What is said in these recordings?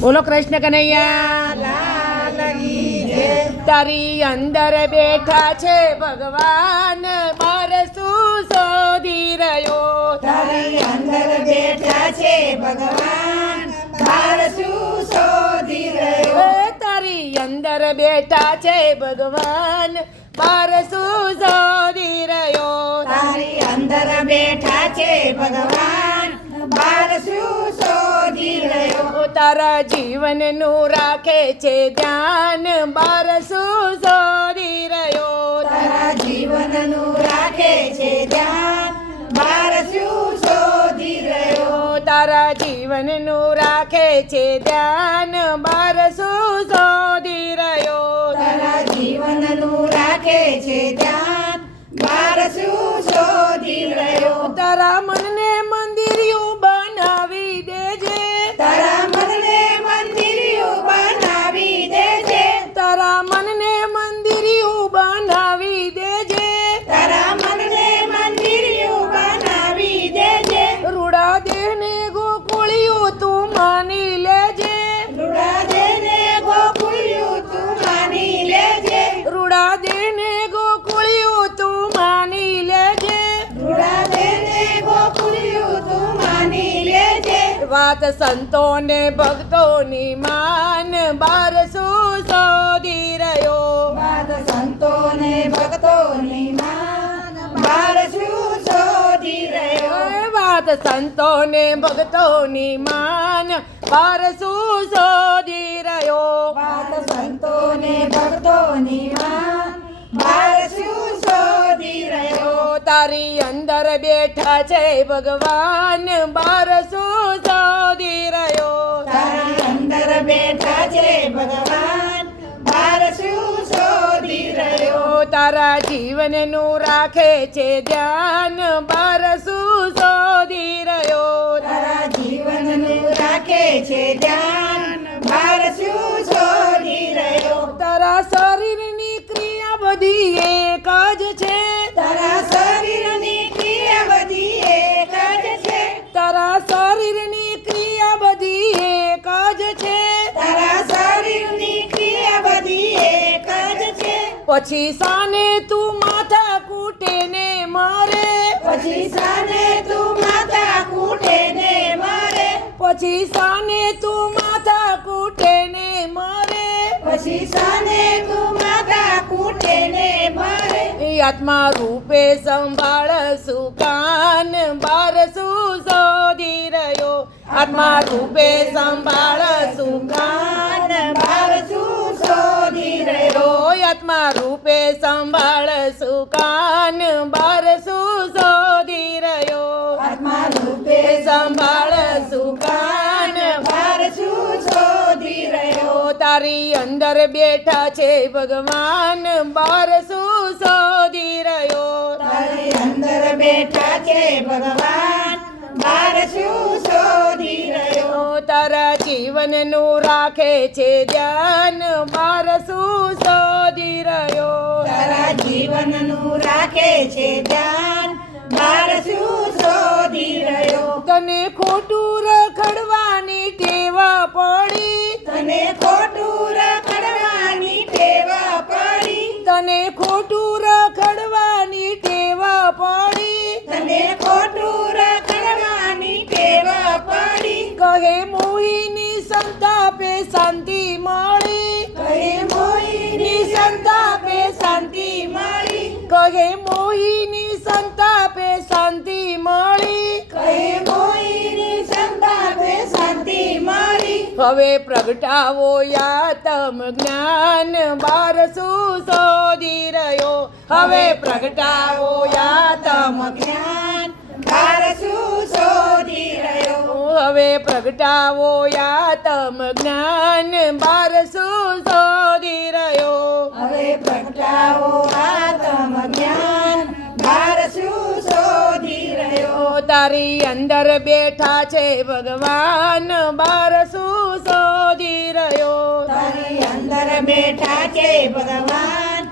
બોલો કૃષ્ણ કનૈયા લાલ કી જય. તારી અંદર બેઠા છે ભગવાન, મારે શું શોધી રહ્યો. તારી અંદર બેઠા છે ભગવાન, બાર શું શોધી રહ્યો. એ તારી અંદર બેઠા છે ભગવાન, મારે શું શોધી રહ્યો. તારી અંદર બેઠા છે ભગવાન, બાર શું શોધી રહ્યો. તારા જીવનનું રાખે છે ધ્યાન, બાર શું શોધી રહ્યો. તારા જીવનનું રાખે છે ધ્યાન, બાર શું શોધી રહ્યો. તારા જીવનનું રાખે છે ધ્યાન, બાર શું શોધી રહ્યો. તારા જીવનનું રાખે છે ધ્યાન, બાર શું શોધી રહ્યો. તારા મનને મંદિરિયું બનાવી દેજે. તારા મનને મંદિરિયું બનાવી દેજે. તારા મનને મંદિરિયું બનાવી દેજે. તારા મનને મંદિરિયું બનાવી દેજે. રૂડા દેહને ગોકુળિયું તું માની લેજે. રૂડા દેને ગોકુળિયું તું માની લેજે. રૂડા દેહને ગોકુળિયું તું માની લેજે. રૂડા દેને ગોકુળિયું તું માની લેજે. વાત સંતોને ભક્તોની માન, બાર શું શોધી રહ્યો. વાત સંતોને ભક્તોની માન, બાર શું શોધી રહ્યો. વાત સંતોને ભક્તોની માન, બાર શું શોધી રહ્યો. વાત સંતોને ભક્તોની માન, બાર શું શોધી રહ્યો. તારી અંદર બેઠા છે ભગવાન, બાર શું શોધી રહ્યો. તારી અંદર બેઠા છે ભગવાન, બાર શું શોધી રહ્યો. તારા જીવનનું રાખે છે ધ્યાન, બાર શું શોધી રહ્યો. તારા જીવનનું રાખે છે ધ્યાન, બાર શું શોધી રહ્યો. તારા શરીરની ક્રિયા બધી એક જ છે. તારા શરીરની ક્રિયા બધી એક જ છે. તારા શરીરની ક્રિયા બધી એક જ છે. તારા શરીરની ક્રિયા બધી એક જ છે. પછી સાને તું માથા કૂટે ને મારે. પછી સાને તું માથા કૂટે ને મારે. પછી સાને તું માથા કૂટે ને મારે. પછી સાને તું માથા કૂટે ને મારે. આત્મા રૂપે સંભાળ સુકાન, બાર શું શોધી રહ્યો. આત્મા રૂપે સંભાળ સુકાન, બાર શું શોધી રહ્યો. આત્મા રૂપે સંભાળ સુકાન, બાર શું શોધી રહ્યો. આત્મા રૂપે સંભાળ સુકાન, બાર શું શોધી રહ્યો. તારી અંદર બેઠા છે ભગવાન, બાર શું શોધી રહ્યો. તારી અંદર બેઠા છે ભગવાન, બાર શું શોધી રહ્યો. તારા જીવનનું રાખે છે ધ્યાન, બાર શું શોધી રહ્યો. તારા જીવનનું રાખે છે ધ્યાન, બાર શું શોધી રહ્યો. તને ખોટું રખડવાની ટેવ પડી. તને ખોટું રખડવાની ટેવ પડી. તને ખોટું રખડવાની ટેવ પડી. તને ખોટું રખડવાની ટેવ પડી. કહે મોહિની સંતાપે શાંતિ મળી. કહે મોહિની સંતાપે શાંતિ મળી. કહે મોહિની સંતાપે શાંતિ મળી. કહે મોહિની સંતાપે શાંતિ મળી. હવે પ્રગટાવો યાતમ જ્ઞાન, બાર શું શોધી રહ્યો. હવે પ્રગટાવો યાતમ જ્ઞાન, બાર શું શોધી રહ્યો. હવે પ્રગટાવો યાતમ જ્ઞાન, બાર શું શોધી રહ્યો. હવે પ્રગટાવો આત્મ જ્ઞાન, બાર શું શોધી રહ્યો. તારી અંદર બેઠા છે ભગવાન, બાર શું શોધી રહ્યો. તારી અંદર બેઠા છે ભગવાન,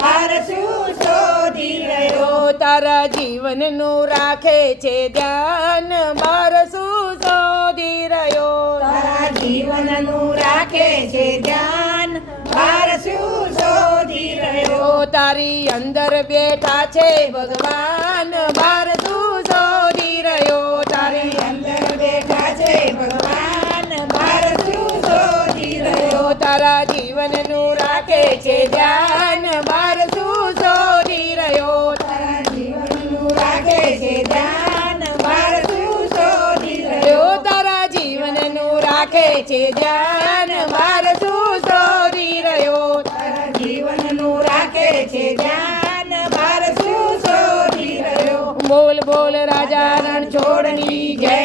બાર શું શોધી રહ્યો. તારા જીવનનું રાખે છે ધ્યાન, બાર શું શોધી રહ્યો. તારા જીવન જીવનનું રાખે છે ધ્યાન બાર શું શોધી રહ્યો તારી અંદર બેઠા છે ભગવાન બાર તું શોધી રહ્યો તારી અંદર બેઠા છે ભગવાન બાર શું શોધી રહ્યો તારા જીવનનું રાખે છે ધ્યાન બાર શું શોધી રહ્યો તારા જીવનનું રાખે છે ધ્યાન બાર શું શોધી રહ્યો તારા જીવનનું રાખે છે ધ્યાન બાર શું શોધી રહ્યો તારા જીવનનું રાખે છે ધ્યાન બાર શું શોધી રહ્યો બોલ બોલ રાજા રણછોડની જય